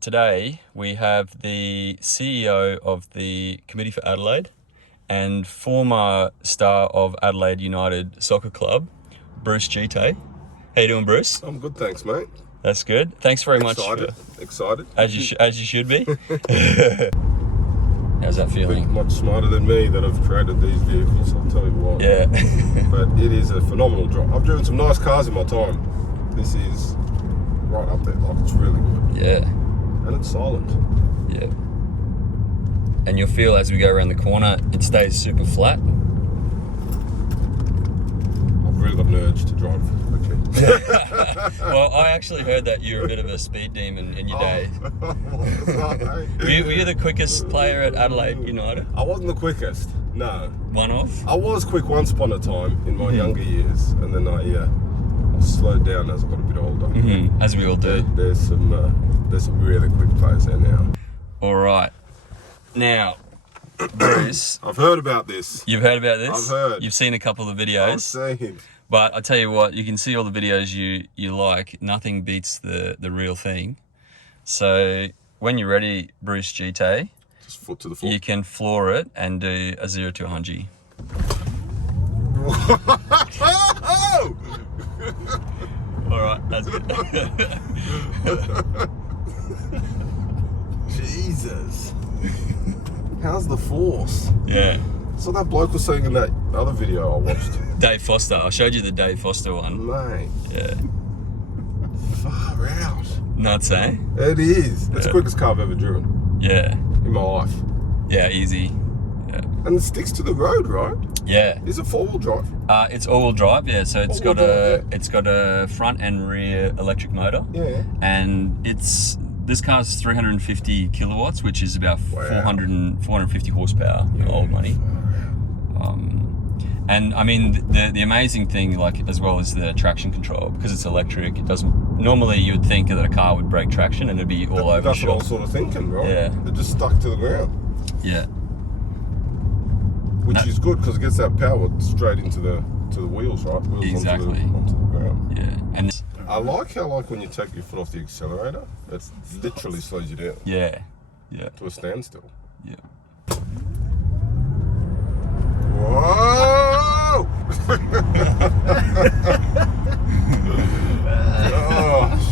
Today we have the CEO of the Committee for Adelaide and former star of Adelaide United Soccer Club, Bruce Djite. How you doing, Bruce? I'm good, thanks, mate. That's good. Thanks very much. Excited. As you should be. How's that feeling? Much smarter than me that have created these vehicles, I'll tell you what. Yeah. But it is a phenomenal drive. I've driven some nice cars in my time. This is right up there. Like, it's really good. Yeah. And it's silent. Yeah. And you'll feel as we go around the corner, it stays super flat. I've really got an urge to drive quickly. Well, I actually heard that you're a bit of a speed demon in your day. Were you the quickest player at Adelaide United? I wasn't the quickest, no. One off? I was quick once upon a time in my younger years, and then I slowed down as I got a bit older. As we all do. There's some really quick players there now. All right. Now, Bruce. I've heard about this. You've heard about this? I've heard. You've seen a couple of the videos. I've seen. But I tell you what, you can see all the videos you like. Nothing beats the real thing. So when you're ready, Bruce Djite, just foot to the floor. You can floor it and do a 0 to 100. All right, that's good. Jesus. How's the force? Yeah. So that bloke was saying in that other video I watched. Dave Foster. I showed you the Dave Foster one. Mate. Yeah. Far out. Nuts, eh? It is. It's the quickest car I've ever driven. Yeah. In my life. Yeah, easy. Yeah. And it sticks to the road, right? Yeah. Is it four-wheel drive? It's all-wheel drive, yeah. So it's got It's got a front and rear electric motor. Yeah. And this car's 350 kilowatts, which is about 450 horsepower, old money. And I mean, the amazing thing, like, as well as the traction control, because it's electric, it doesn't, normally you would think that a car would break traction and it'd be all over the That's what I shop. was sort of thinking, right? Yeah. They're just stuck to the ground. Yeah. Which is good, because it gets that power straight into the wheels, right? Wheels Exactly. onto the ground. Yeah. And I like how, like, when you take your foot off the accelerator, it literally slows you down. yeah. Yeah. To a standstill. Yeah. Whoa! Gosh.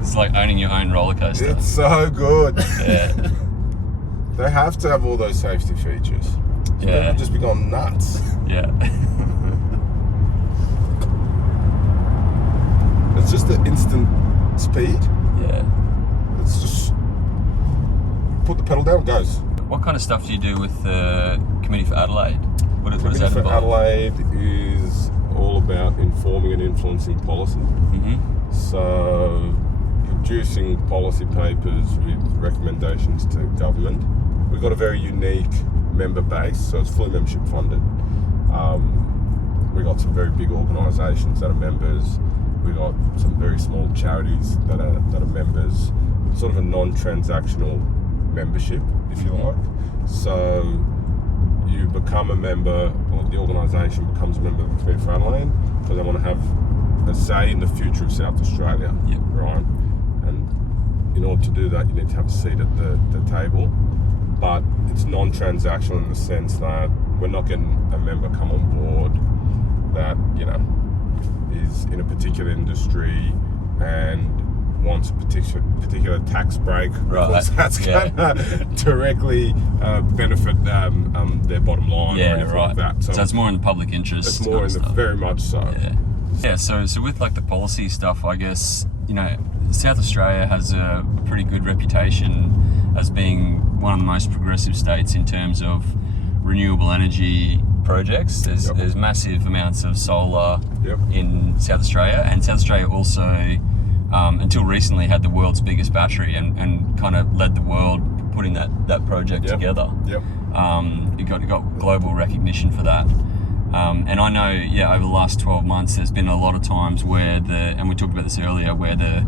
It's like owning your own roller coaster. It's so good. Yeah. They have to have all those safety features. So Yeah. people just be going nuts. Yeah. It's just the instant speed. Yeah. It's just put the pedal down, it goes. What kind of stuff do you do with the Committee for Adelaide? What does that For involve? Adelaide is all about informing and influencing policy. So producing policy papers with recommendations to government. We've got a very unique member base, so it's fully membership funded. We've got some very big organisations that are members. We've got some very small charities that are members. Sort of a non-transactional membership, if you like. So you become a member, or the organisation becomes a member of the Committee for Adelaide, because they want to have a say in the future of South Australia, right? And in order to do that, you need to have a seat at the table. But it's non-transactional in the sense that we're not getting a member come on board that, you know, is in a particular industry and wants a particular tax break, because that's going to directly benefit their bottom line, or anything like that. So it's more in the public interest. It's more in the, very much so. Yeah. So with like the policy stuff, I guess, you know, South Australia has a pretty good reputation as being one of the most progressive states in terms of renewable energy projects. There's massive amounts of solar in South Australia, and South Australia also, until recently, had the world's biggest battery and kind of led the world putting that project together. It got global recognition for that. And I know, over the last 12 months, there's been a lot of times where and we talked about this earlier, where the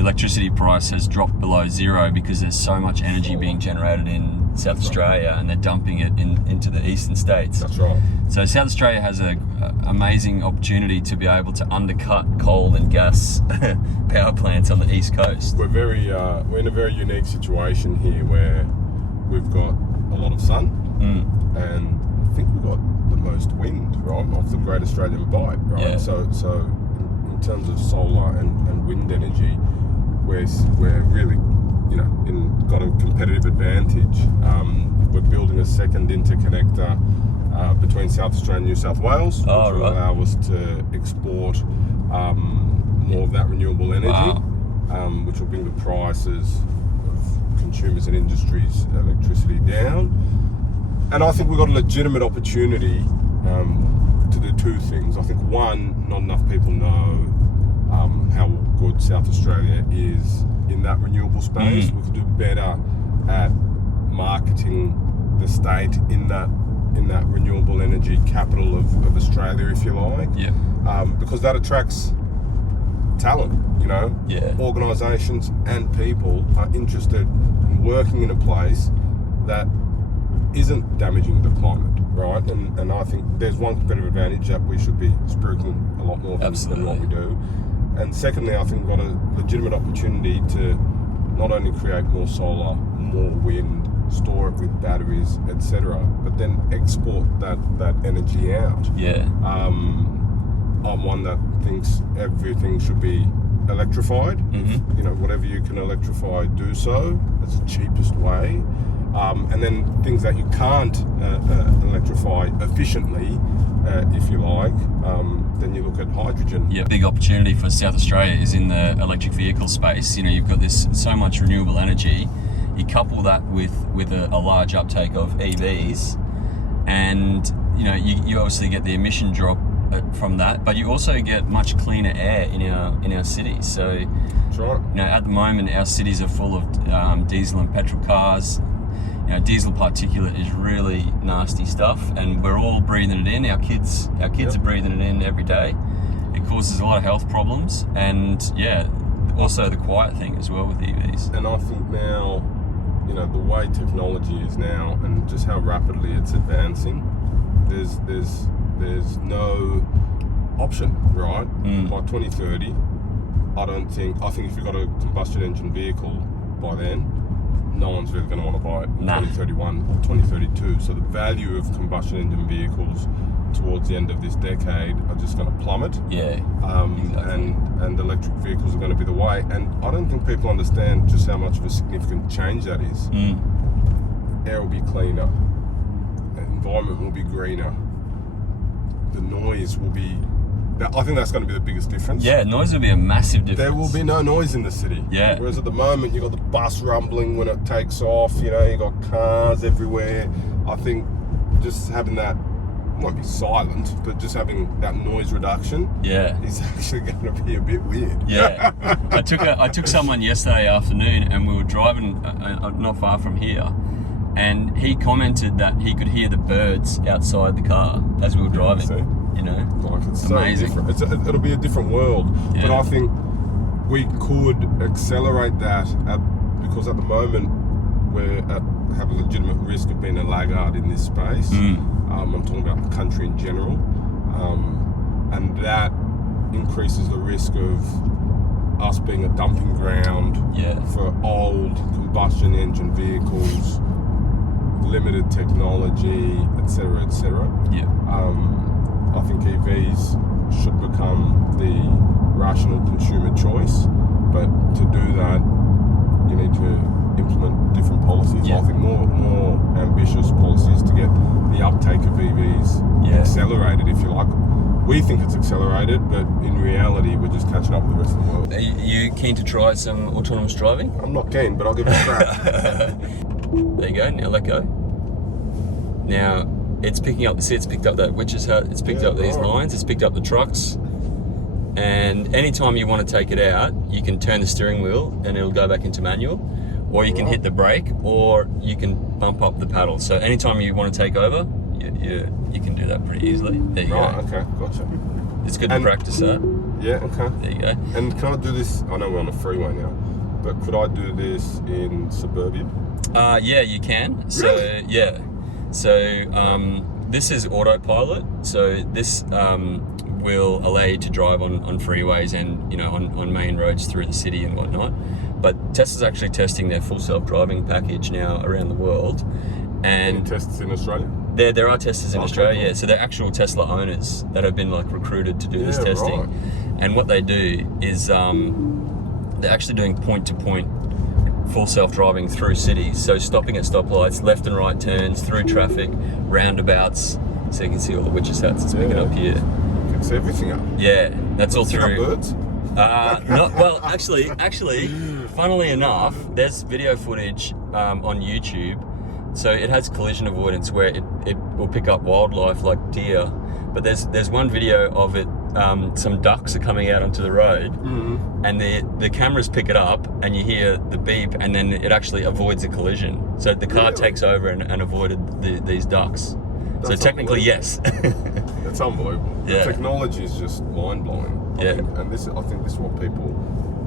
the electricity price has dropped below zero because there's so much energy being generated in South Australia, and they're dumping it into the eastern states. That's right. So South Australia has a amazing opportunity to be able to undercut coal and gas power plants on the east coast. We're in a very unique situation here where we've got a lot of sun, and I think we've got the most wind, right, off the Great Australian Bight, right? Yeah. So in terms of solar and wind energy, we're really, got a competitive advantage. We're building a second interconnector between South Australia and New South Wales, which will allow us to export more of that renewable energy, which will bring the prices of consumers and industries' electricity down. And I think we've got a legitimate opportunity to do two things. I think one, not enough people know how good South Australia is in that renewable space. We could do better at marketing the state in that renewable energy capital of Australia, if you like. Yeah. Because that attracts talent, Yeah. Organisations and people are interested in working in a place that isn't damaging the climate, right? And I think there's one competitive advantage that we should be spruiking a lot more than what we do. And secondly, I think we've got a legitimate opportunity to not only create more solar, more wind, store it with batteries, etc., but then export that energy out. Yeah. I'm one that thinks everything should be electrified. Whatever you can electrify, do so. That's the cheapest way. And then things that you can't electrify efficiently, if you like, then you look at hydrogen. Yeah, big opportunity for South Australia is in the electric vehicle space. You've got this so much renewable energy. You couple that with a large uptake of EVs, and you obviously get the emission drop from that, but you also get much cleaner air in our cities. So, that's right. At the moment, our cities are full of diesel and petrol cars. Diesel particulate is really nasty stuff, and we're all breathing it in. Our kids are breathing it in every day. It causes a lot of health problems, and also the quiet thing as well with EVs. And I think now, the way technology is now, and just how rapidly it's advancing, there's no option, right? By 2030, I think if you've got a combustion engine vehicle by then, no one's really going to want to buy it in 2031 or 2032. So the value of combustion engine vehicles towards the end of this decade are just going to plummet. Yeah. Exactly. And electric vehicles are going to be the way. And I don't think people understand just how much of a significant change that is. Air will be cleaner. The environment will be greener. The noise will be... I think that's going to be the biggest difference. Yeah, noise will be a massive difference. There will be no noise in the city. Yeah. Whereas at the moment, you've got the bus rumbling when it takes off, you've got cars everywhere. I think just having that, won't be silent, but just having that noise reduction is actually going to be a bit weird. Yeah. I took someone yesterday afternoon, and we were driving not far from here, and he commented that he could hear the birds outside the car as we were driving. Like it's amazing. So different. It'll be a different world. Yeah. But I think we could accelerate that because at the moment have a legitimate risk of being a laggard in this space. I'm talking about the country in general, and that increases the risk of us being a dumping ground for old combustion engine vehicles, limited technology, etc., etc. I think EVs should become the rational consumer choice, but to do that, you need to implement different policies. I think more ambitious policies to get the uptake of EVs accelerated, if you like. We think it's accelerated, but in reality, we're just catching up with the rest of the world. Are you keen to try some autonomous driving? I'm not keen, but I'll give it a crack. There you go, now let go. Now, it's picking up it's picked up that witch's hut, it's picked up these lines, it's picked up the trucks, and anytime you want to take it out, you can turn the steering wheel and it'll go back into manual, or you can hit the brake, or you can bump up the paddle. So anytime you want to take over, you can do that pretty easily. There you go. Okay, gotcha. It's good to practice that. Yeah, okay. There you go. And can I do this? I know we're on a freeway now, but could I do this in suburbia? Yeah, you can. So Really? yeah. So this is autopilot. So this will allow you to drive on freeways and on main roads through the city and whatnot. But Tesla's actually testing their full self-driving package now around the world. Any And tests in Australia? there are testers in Okay, Australia, cool. yeah. So they're actual Tesla owners that have been like recruited to do this Yeah, testing. right. And what they do is they're actually doing point-to-point full self-driving through cities. So stopping at stoplights, left and right turns, through traffic, roundabouts. So you can see all the witches' hats it's picking Yeah. up here. It's everything up. Yeah, that's all Pick up through. birds? Actually, funnily enough, there's video footage on YouTube. So it has collision avoidance where it will pick up wildlife like deer. But there's one video of it. Some ducks are coming out onto the road, and the cameras pick it up, and you hear the beep, and then it actually avoids a collision. So the car Really? takes over and avoided these ducks. So That's technically, yes. It's unbelievable. Yeah. The technology is just mind blowing. Yeah. And I think this is what people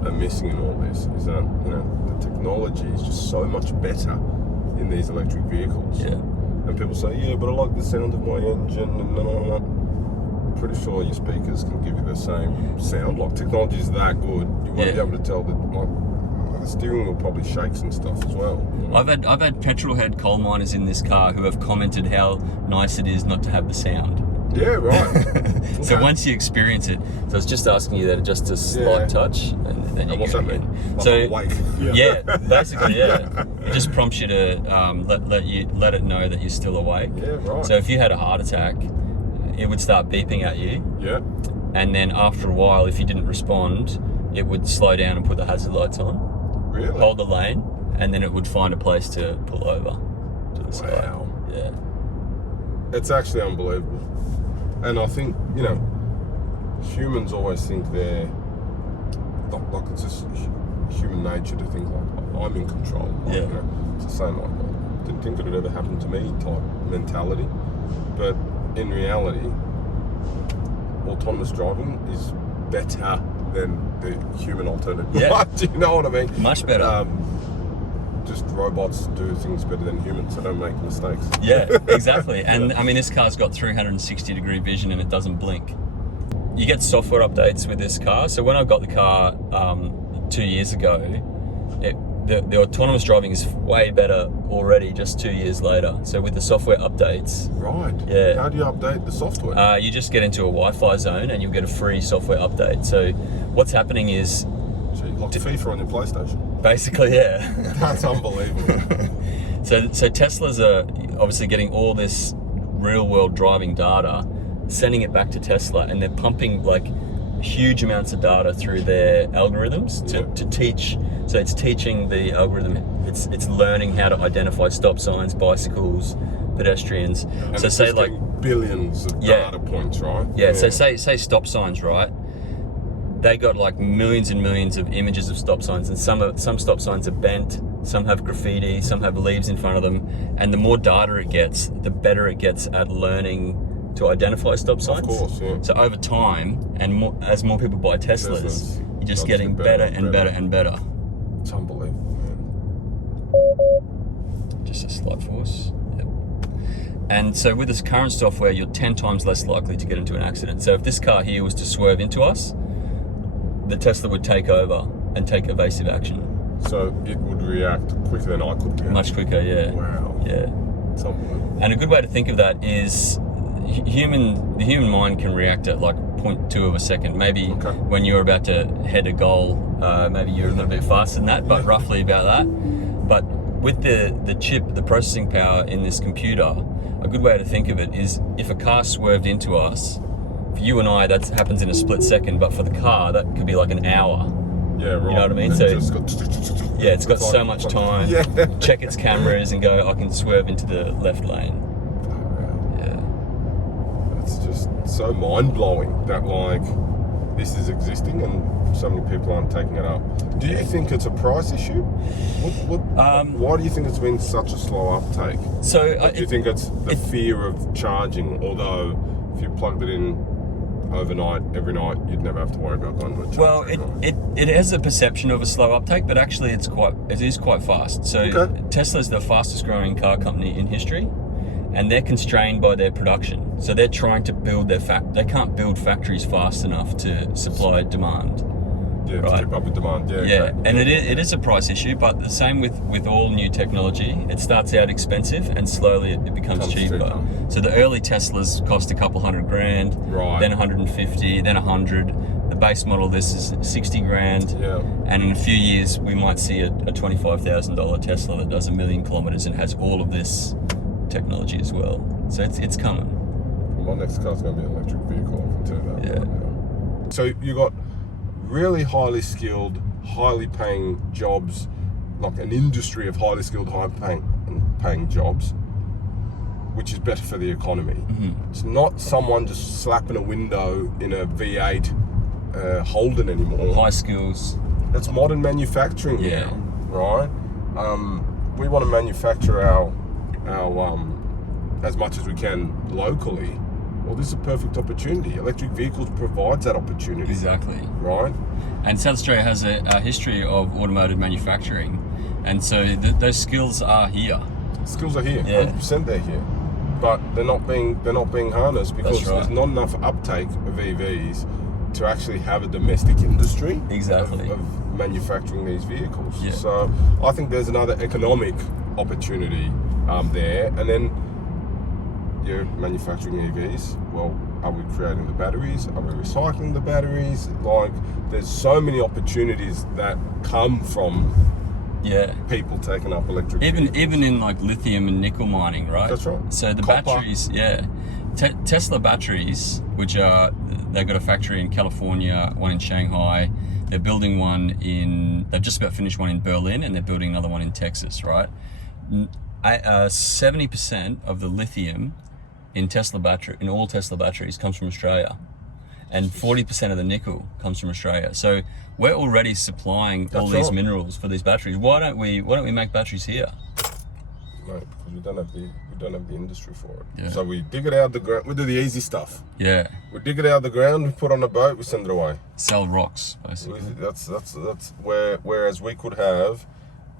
are missing in all this, is that the technology is just so much better in these electric vehicles. Yeah. And people say, yeah, but I like the sound of my engine and I'm pretty sure your speakers can give you the same sound. Like, technology is that good, you won't be able to tell that, like, the steering wheel probably shakes and stuff as well. I've had petrol head coal miners in this car who have commented how nice it is not to have the sound. Yeah, right. So Okay. once you experience it, so I was just asking you that just a slight touch, and then you And what's go that mean? again. Like So I'm awake. yeah, basically, yeah. It just prompts you to let it know that you're still awake. Yeah, right. So if you had a heart attack, it would start beeping at you, Yeah. and then after a while, if you didn't respond, it would slow down and put the hazard lights on, Really? hold the lane, and then it would find a place to pull over to the side. Wow. Yeah. It's actually unbelievable. And I think, humans always think they're, like it's just human nature to think like, I'm in control. Like, Yeah. It's the same like, I didn't think it would ever happen to me type mentality. But in reality, autonomous driving is better than the human alternative. Yeah. Do you know what I mean? Much better. Just robots do things better than humans, so don't make mistakes. Yeah, exactly. And I mean, this car's got 360-degree vision and it doesn't blink. You get software updates with this car. So when I got the car 2 years ago, the autonomous driving is way better already just 2 years later. So with the software updates, Right. Yeah. How do you update the software? you just get into a Wi-Fi zone and you'll get a free software update. So what's happening is So you like FIFA on your PlayStation. basically, yeah. That's unbelievable. So Teslas are obviously getting all this real-world driving data, sending it back to Tesla, and they're pumping like huge amounts of data through their algorithms to teach. So it's teaching the algorithm. It's learning how to identify stop signs, bicycles, pedestrians. And So it's say just like getting billions of Yeah. data points, right? yeah. So say stop signs, right? They got like millions and millions of images of stop signs, and some stop signs are bent, some have graffiti, some have leaves in front of them, and the more data it gets, the better it gets at learning to identify stop signs. Of course, yeah. So over time, and as more people buy Teslas, Teslas, you're just they'll getting get better better and and better better. and better. It's unbelievable, man. Just a slight force. Yep. And so with this current software, you're 10 times less likely to get into an accident. So if this car here was to swerve into us, the Tesla would take over and take evasive action. So it would react quicker than I could react. Much quicker, yeah. Wow. Yeah. It's unbelievable. And a good way to think of that is the human mind can react at like 0.2 of a second. Maybe Okay. when you're about to head a goal, maybe you're a little bit faster than that, but roughly about that. But with the chip, the processing power in this computer, a good way to think of it is if a car swerved into us, for you and I, that happens in a split second, but for the car, that could be like an hour. Yeah, right. You know what I mean? It So just got yeah, it's got like- so much time. Yeah. Check its cameras and go, I can swerve into the left lane. Yeah. It's just so mind-blowing that like this is existing and so many people aren't taking it up. Do you think it's a price issue? Why do you think it's been such a slow uptake? So Do you think it's the fear of charging? Although if you plugged it in overnight, every night, you'd never have to worry about going to a charge. Well, every night. it has a perception of a slow uptake, but actually it is quite fast. So Okay. Tesla's the fastest growing car company in history, and they're constrained by their production. So they're trying to build they can't build factories fast enough to supply demand. Yeah, right. to keep up with demand. Yeah, Yeah, okay. and it is a price issue, but the same with all new technology. It starts out expensive and slowly it becomes cheaper. So the early Teslas cost a couple $100,000, Right. then 150, then 100. The base model of this is 60 grand. Yeah. And in a few years, we might see a $25,000 Tesla that does 1 million kilometers and has all of this technology as well. So it's coming. My next car's going to be an electric vehicle, I can tell you that. Yeah. Right now. So you got really highly skilled, highly paying jobs, like an industry of highly skilled, high paying jobs, which is better for the economy. Mm-hmm. It's not someone just slapping a window in a V8 Holden anymore. High skills. It's modern manufacturing Yeah. now, right? We want to manufacture our as much as we can locally. Well, this is a perfect opportunity. Electric vehicles provides that opportunity. Exactly. Right? And South Australia has a history of automotive manufacturing, and so those skills are here. Skills are here. Yeah. 100% they're here. But they're not being harnessed because That's right. there's not enough uptake of EVs to actually have a domestic industry Exactly. of manufacturing these vehicles. Yeah. So I think there's another economic opportunity there. And then you're manufacturing EVs. Well, are we creating the batteries? Are we recycling the batteries? Like, there's so many opportunities that come from Yeah. people taking up electric vehicles. Even in like lithium and nickel mining, right? That's right. So the Copper. batteries, yeah. Tesla batteries, they've got a factory in California, one in Shanghai. They're building they've just about finished one in Berlin, and they're building another one in Texas, right? 70% of the lithium in all Tesla batteries comes from Australia, and 40% of the nickel comes from Australia. So we're already supplying all these right. minerals for these batteries. Why don't we make batteries here? No, because we don't have the industry for it. Yeah. So we dig it out of the ground. We do the easy stuff. Yeah, We dig it out of the ground. We put it on a boat. We send it away. sell rocks basically. That's whereas we could have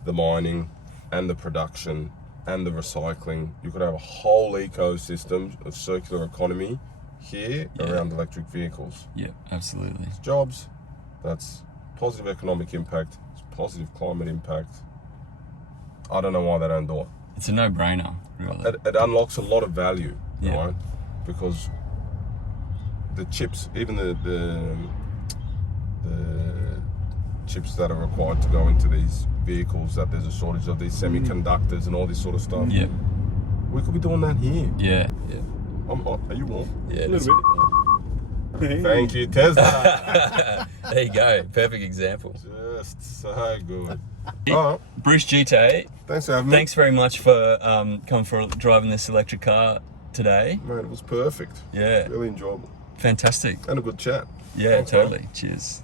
the mining and the production and the recycling. You could have a whole ecosystem of circular economy here around electric vehicles. Yeah, absolutely. It's jobs. That's positive economic impact. It's positive climate impact. I don't know why they don't do it. It's a no-brainer, really. It unlocks a lot of value, Yeah. right? Because the chips, even the chips that are required to go into these vehicles, that there's a shortage of these semiconductors and all this sort of stuff. Yeah, We could be doing that here. yeah, yeah. I'm hot. Are you warm? Yeah, A little bit. Thank you, Tesla. There you go. Perfect example. Just so good. Oh, Bruce Djite, thanks for having me. thanks very much for coming for driving this electric car today. Mate, it was perfect. Yeah, Really enjoyable. fantastic. And a good chat. Yeah, Thanks, mate. totally. Cheers.